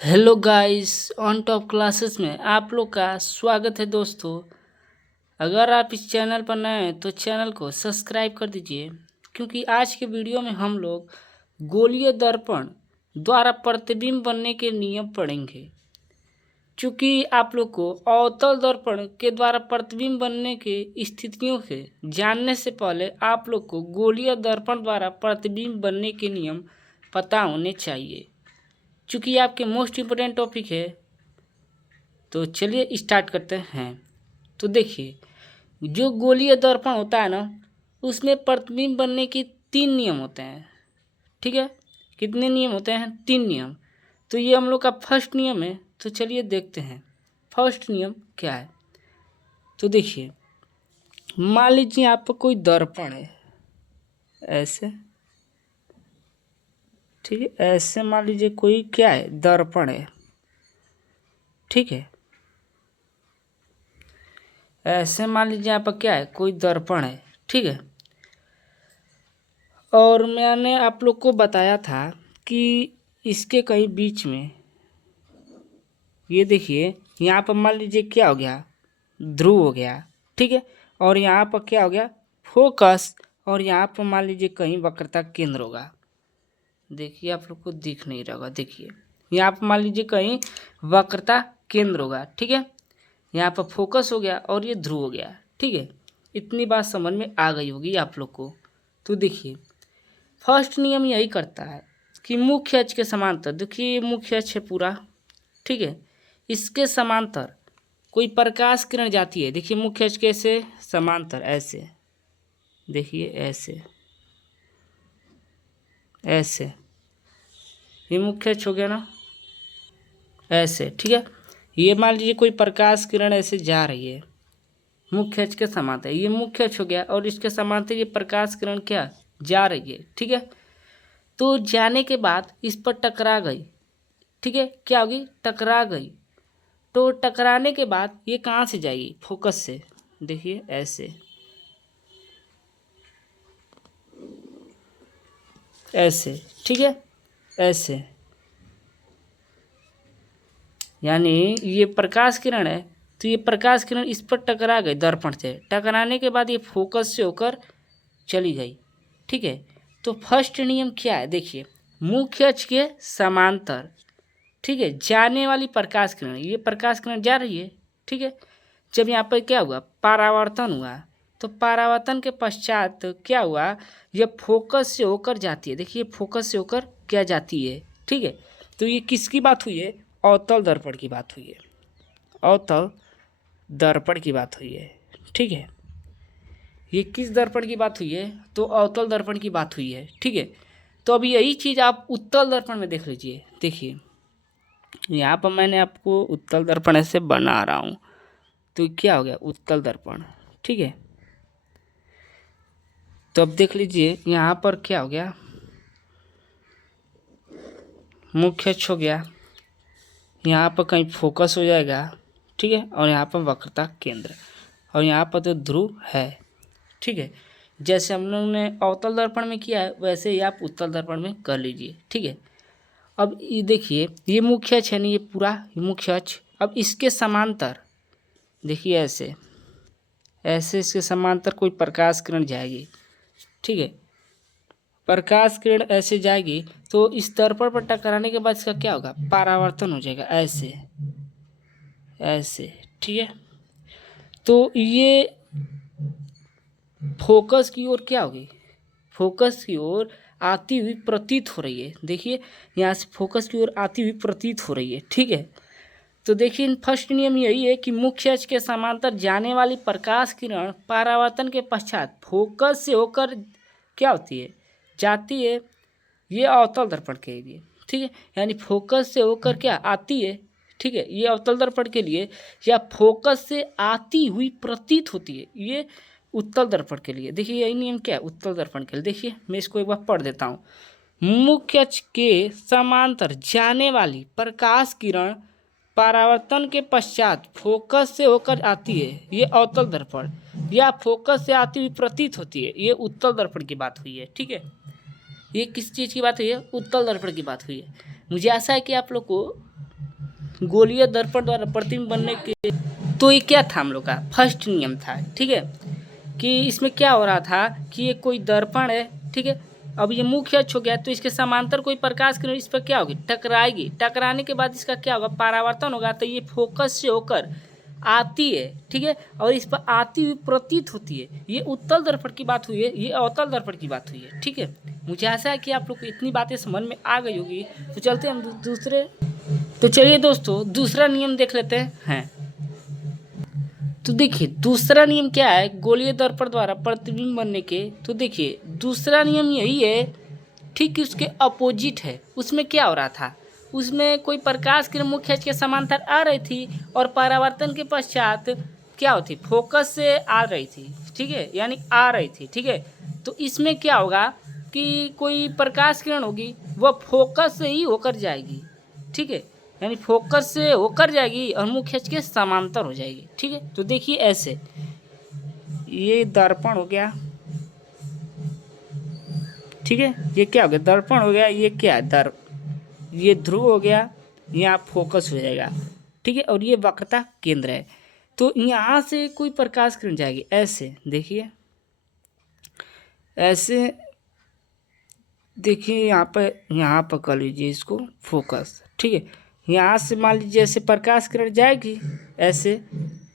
Hello guys, on top classes में आप लोग का स्वागत है दोस्तों। अगर आप इस चैनल पर नए हैं तो चैनल को सब्सक्राइब कर दीजिए, क्योंकि आज के वीडियो में हम लोग गोलीय दर्पण द्वारा प्रतिबिंब बनने के नियम पढ़ेंगे। चूँकि आप लोग को अवतल दर्पण के द्वारा प्रतिबिंब बनने के स्थितियों के जानने से पहले आप लोग को गोलीय दर्पण द्वारा प्रतिबिंब बनने के नियम पता होने चाहिए, चूँकि आपके मोस्ट इम्पोर्टेंट टॉपिक है। तो चलिए स्टार्ट करते हैं। तो देखिए, जो गोलीय दर्पण होता है ना, उसमें प्रतिबिंब बनने की 3 नियम होते हैं। ठीक है, कितने नियम होते हैं? 3 नियम। तो ये हम लोग का फर्स्ट नियम है। तो चलिए देखते हैं फर्स्ट नियम क्या है। तो देखिए, मान लीजिए आप पर कोई दर्पण है ऐसे। ठीक है, ऐसे मान लीजिए कोई क्या है, दर्पण है। ठीक है, ऐसे मान लीजिए आप पर क्या है, कोई दर्पण है। ठीक है, और मैंने आप लोग को बताया था कि इसके कहीं बीच में ये देखिए, यहाँ पर मान लीजिए क्या हो गया, ध्रुव हो गया। ठीक है, और यहाँ पर क्या हो गया, फोकस। और यहाँ पर मान लीजिए कहीं वक्रता केंद्र होगा। देखिए, आप लोग को दिख नहीं रहा होगा। देखिए, यहाँ पर मान लीजिए कहीं वक्रता केंद्र होगा। ठीक है, यहाँ पर फोकस हो गया और ये ध्रुव हो गया। ठीक है, इतनी बात समझ में आ गई होगी आप लोग को। तो देखिए, फर्स्ट नियम यही करता है कि मुख्य अक्ष के समांतर, देखिए ये मुख्य अक्ष है पूरा। ठीक है, इसके समांतर कोई प्रकाश किरण जाती है। देखिए, मुख्य अक्ष के से समांतर ऐसे, देखिए ऐसे ऐसे, ये मुख्य अक्ष हो गया ना, ऐसे। ठीक है, ये मान लीजिए कोई प्रकाश किरण ऐसे जा रही है मुख्य अक्ष के समांतर, ये मुख्य अक्ष हो गया, और इसके समांतर ये प्रकाश किरण क्या जा रही है। ठीक है, तो जाने के बाद इस पर टकरा गई। ठीक है, क्या होगी, टकरा गई। तो टकराने के बाद ये कहाँ से जाएगी, फोकस से। देखिए ऐसे ऐसे। ठीक है, ऐसे, यानी ये प्रकाश किरण है। तो ये प्रकाश किरण इस पर टकरा गई दर्पण से। टकराने के बाद ये फोकस से होकर चली गई। ठीक है, तो फर्स्ट नियम क्या है, देखिए, मुख्य अक्ष के समांतर। ठीक है, जाने वाली प्रकाश किरण, ये प्रकाश किरण जा रही है। ठीक है, जब यहाँ पर क्या हुआ, परावर्तन हुआ, तो परावर्तन के पश्चात क्या हुआ, यह फोकस से होकर जाती है। देखिए, फोकस से होकर क्या जाती है। ठीक है, तो ये किसकी बात हुई है, अवतल दर्पण की बात हुई है। अवतल दर्पण की बात हुई है। ठीक है, ये किस दर्पण की बात हुई है, तो अवतल दर्पण की बात हुई है। ठीक है, तो अब यही चीज़ आप उत्तल दर्पण में देख लीजिए। देखिए, यहाँ पर मैंने आपको उत्तल दर्पण ऐसे बना रहा हूँ। तो क्या हो गया, उत्तल दर्पण। ठीक है, तो अब देख लीजिए यहाँ पर क्या हो गया, मुख्य अक्ष हो गया, यहाँ पर कहीं फोकस हो जाएगा। ठीक है, और यहाँ पर वक्रता केंद्र, और यहाँ पर तो ध्रुव है। ठीक है, जैसे हम लोग ने अवतल दर्पण में किया है वैसे ही आप उत्तल दर्पण में कर लीजिए। ठीक है, अब ये देखिए, ये मुख्य अक्ष है ना, ये पूरा ये मुख्य अक्ष। अब इसके समांतर देखिए ऐसे ऐसे, इसके समांतर कोई प्रकाश किरण जाएगी। ठीक है, प्रकाश किरण ऐसे जाएगी, तो इस दर्पण पर टकराने के बाद इसका क्या होगा, परावर्तन हो जाएगा ऐसे ऐसे। ठीक है, तो ये फोकस की ओर क्या होगी, फोकस की ओर आती हुई प्रतीत हो रही है। देखिए, यहाँ से फोकस की ओर आती हुई प्रतीत हो रही है। ठीक है, तो देखिए, फर्स्ट नियम यही है कि मुख्य अक्ष के समांतर जाने वाली प्रकाश किरण परावर्तन के पश्चात फोकस से होकर क्या होती है, जाती है। ये अवतल दर्पण के लिए। ठीक है, यानी फोकस से होकर क्या आती है। ठीक है, ये अवतल दर्पण के लिए, या फोकस से आती हुई प्रतीत होती है, ये उत्तल दर्पण के लिए। देखिए, यही नियम क्या है, उत्तल दर्पण के लिए। देखिए, मैं इसको एक बार पढ़ देता हूँ। मुख्य अक्ष के समांतर जाने वाली प्रकाश किरण परावर्तन के पश्चात फोकस से होकर आती है, ये अवतल दर्पण, या फोकस से आती हुई प्रतीत होती है, ये उत्तल दर्पण की बात हुई है। ठीक है, ये किस चीज़ की बात हुई है, उत्तल दर्पण की बात हुई है। मुझे आशा है कि आप लोग को गोलीय दर्पण द्वारा प्रतिबिंब बनने के, तो ये क्या था हम लोग का फर्स्ट नियम था, ठीक है। कि इसमें क्या हो रहा था कि ये कोई दर्पण है, ठीक है। अब ये मुख्य अक्ष हो गया तो इसके समांतर कोई प्रकाश किरण इस पर क्या होगी, टकराएगी। टकराने के बाद इसका क्या होगा, परावर्तन होगा। तो ये फोकस से होकर आती है, ठीक है, और इस पर आती हुई प्रतीत होती है। ये उत्तल दर्पण की बात हुई है, ये अवतल दर्पण की बात हुई है, ठीक है। मुझे आशा है कि आप लोग को इतनी बातें समझ में आ गई होगी। तो चलते हम दूसरे, तो चलिए दोस्तों दूसरा नियम देख लेते हैं। तो देखिए दूसरा नियम क्या है, गोलीय दर्पण द्वारा प्रतिबिंब बनने के। तो देखिए दूसरा नियम यही है, ठीक उसके अपोजिट है। उसमें क्या हो रहा था, उसमें कोई प्रकाश किरण मुख्य अक्ष के समांतर आ रही थी और परावर्तन के पश्चात क्या होती, फोकस से आ रही थी, ठीक है, यानी आ रही थी, ठीक है। तो इसमें क्या होगा कि कोई प्रकाश किरण होगी वह फोकस से ही होकर जाएगी, ठीक है, यानी फोकस से होकर जाएगी और मुख्य अक्ष के समांतर हो जाएगी, ठीक है। तो देखिए ऐसे, ये दर्पण हो गया, ठीक है, ये क्या हो गया, दर्पण हो गया। ये क्या है, ये ध्रुव हो गया, यहाँ फोकस हो जाएगा, ठीक है, और ये वक्रता केंद्र है। तो यहाँ से कोई प्रकाश किरण जाएगी ऐसे, देखिए ऐसे, देखिए यहाँ पर कर लीजिए इसको फोकस, ठीक है। यहाँ से मान लीजिए ऐसे प्रकाश किरण जाएगी ऐसे,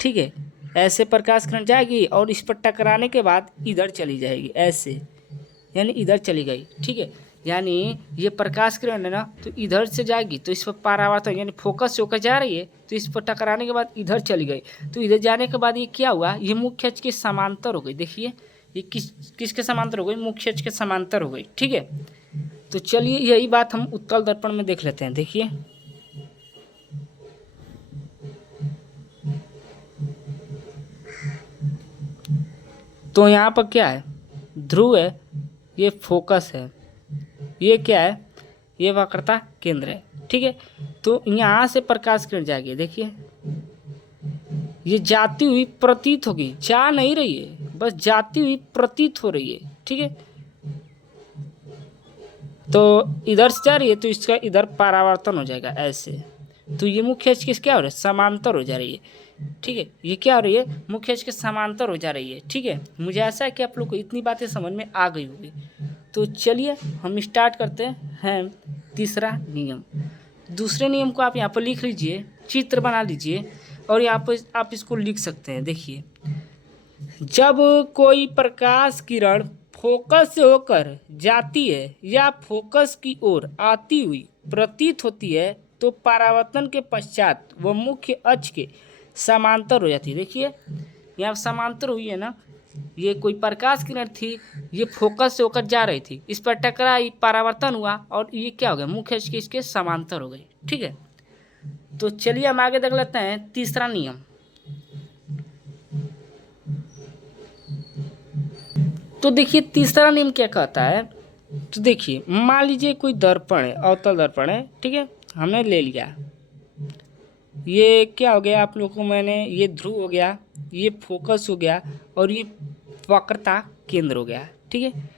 ठीक है, ऐसे प्रकाश किरण जाएगी और इस पर टकराने के बाद इधर चली जाएगी ऐसे, यानी इधर चली गई, ठीक है। यानी ये प्रकाश किरण है ना, तो इधर से जाएगी तो इस पर परावर्तन यानी फोकस से होकर जा रही है, तो इस पर टकराने के बाद इधर चली गई। तो इधर जाने के बाद ये क्या हुआ, ये मुख्य अक्ष के समांतर हो गई। देखिए ये किसके समांतर हो गई, मुख्य अक्ष के समांतर हो गई, ठीक है। तो चलिए यही बात हम उत्तल दर्पण में देख लेते हैं। देखिए तो यहाँ पर क्या है, ध्रुव है, ये फोकस है, ये क्या है, ये वक्रता केंद्र है, ठीक है। तो यहाँ से प्रकाश किरण जाएगी, देखिए ये जाती हुई प्रतीत होगी, जा नहीं रही है, बस जाती हुई प्रतीत हो रही है, ठीक है। तो इधर से जा रही है तो इसका इधर परावर्तन हो जाएगा ऐसे। तो ये मुख्य अक्ष के क्या हो रहा है, समांतर हो जा रही है, ठीक है। ये क्या हो रही है, मुख्य अक्ष के समांतर हो जा रही है, ठीक है। मुझे ऐसा है कि आप लोग को इतनी बातें समझ में आ गई होगी। तो चलिए हम स्टार्ट करते हैं तीसरा नियम। दूसरे नियम को आप यहाँ पर लिख लीजिए, चित्र बना लीजिए और यहाँ पर आप इसको लिख सकते हैं। देखिए जब कोई प्रकाश किरण फोकस से होकर जाती है या फोकस की ओर आती हुई प्रतीत होती है तो परावर्तन के पश्चात वह मुख्य अक्ष के समांतर हो जाती है। देखिए यहाँ समांतर हुई है ना, ये कोई प्रकाश किरण थी, ये फोकस से होकर जा रही थी, इस पर टकराई, परावर्तन हुआ और ये क्या हो गया, मुख्य अक्ष के इसके समांतर हो गई, ठीक है। तो चलिए हम आगे देख लेते हैं तीसरा नियम। तो देखिए तीसरा नियम क्या कहता है, तो देखिए मान लीजिए कोई दर्पण है, अवतल दर्पण है, ठीक है, हमने ले लिया। ये क्या हो गया आप लोगों को, मैंने ये ध्रुव हो गया, ये फोकस हो गया और ये वक्रता केंद्र हो गया, ठीक है।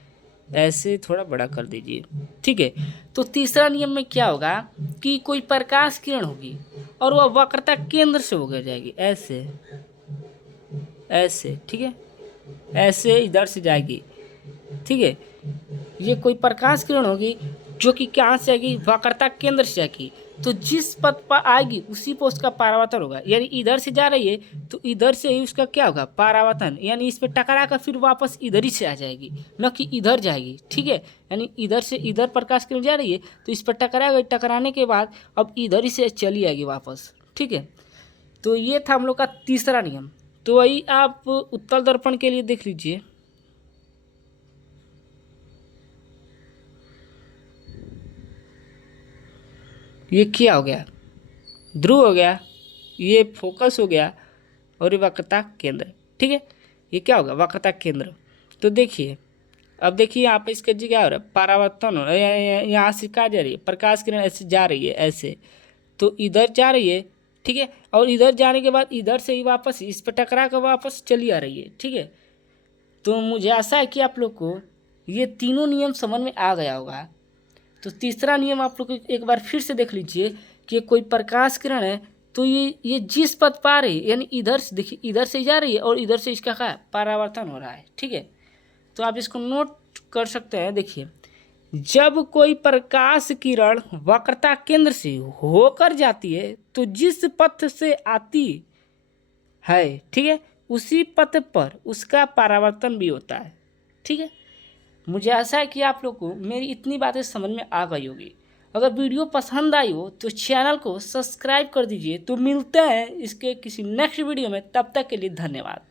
ऐसे थोड़ा बड़ा कर दीजिए, ठीक है। तो तीसरा नियम में क्या होगा कि कोई प्रकाश किरण होगी और वह वक्रता केंद्र से होकर जाएगी ऐसे ऐसे, ठीक है, ऐसे इधर से जाएगी, ठीक है। ये कोई प्रकाश किरण होगी जो कि कहाँ से आएगी, वक्रता केंद्र से आएगी। तो जिस पथ पर आएगी उसी पर उसका परावर्तन होगा, यानी इधर से जा रही है तो इधर से ही उसका क्या होगा, परावर्तन, यानी इस पर टकरा कर फिर वापस इधर ही से आ जाएगी, न कि इधर जाएगी, ठीक है। यानी इधर से इधर प्रकाश किरण जा रही है तो इस पर टकरा गई, टकराने के बाद अब इधर ही से चली आएगी वापस, ठीक है। तो ये था हम लोग का तीसरा नियम। तो वही आप उत्तल दर्पण के लिए देख लीजिए। ये क्या हो गया, ध्रुव हो गया, ये फोकस हो गया और ये वक्रता केंद्र, ठीक है। ये क्या होगा, वक्रता केंद्र। तो देखिए अब देखिए यहाँ पे इसका जी क्या हो रहा है, परावर्तन हो रहा है, यहाँ से कहाँ जा रही है, प्रकाश किरण ऐसे जा रही है ऐसे, तो इधर जा रही है, ठीक है, और इधर जाने के बाद इधर से ही वापस इस पर टकरा कर वापस चली आ रही है, ठीक है। तो मुझे आशा है कि आप लोग को ये तीनों नियम समझ में आ गया होगा। तो तीसरा नियम आप लोग एक बार फिर से देख लीजिए कि कोई प्रकाश किरण है तो ये जिस पथ पर आ रही है, यानी इधर से देखिए, इधर से जा रही है और इधर से इसका क्या परावर्तन हो रहा है। ठीक है, तो आप इसको नोट कर सकते हैं। देखिए, जब कोई प्रकाश किरण वक्रता केंद्र से होकर जाती है तो जिस पथ से आती है, ठीक है, उसी पथ पर उसका परावर्तन भी होता है। ठीक है, मुझे आशा है कि आप लोग को मेरी इतनी बातें समझ में आ गई होगी। अगर वीडियो पसंद आई हो तो चैनल को सब्सक्राइब कर दीजिए। तो मिलते हैं इसके किसी नेक्स्ट वीडियो में, तब तक के लिए धन्यवाद।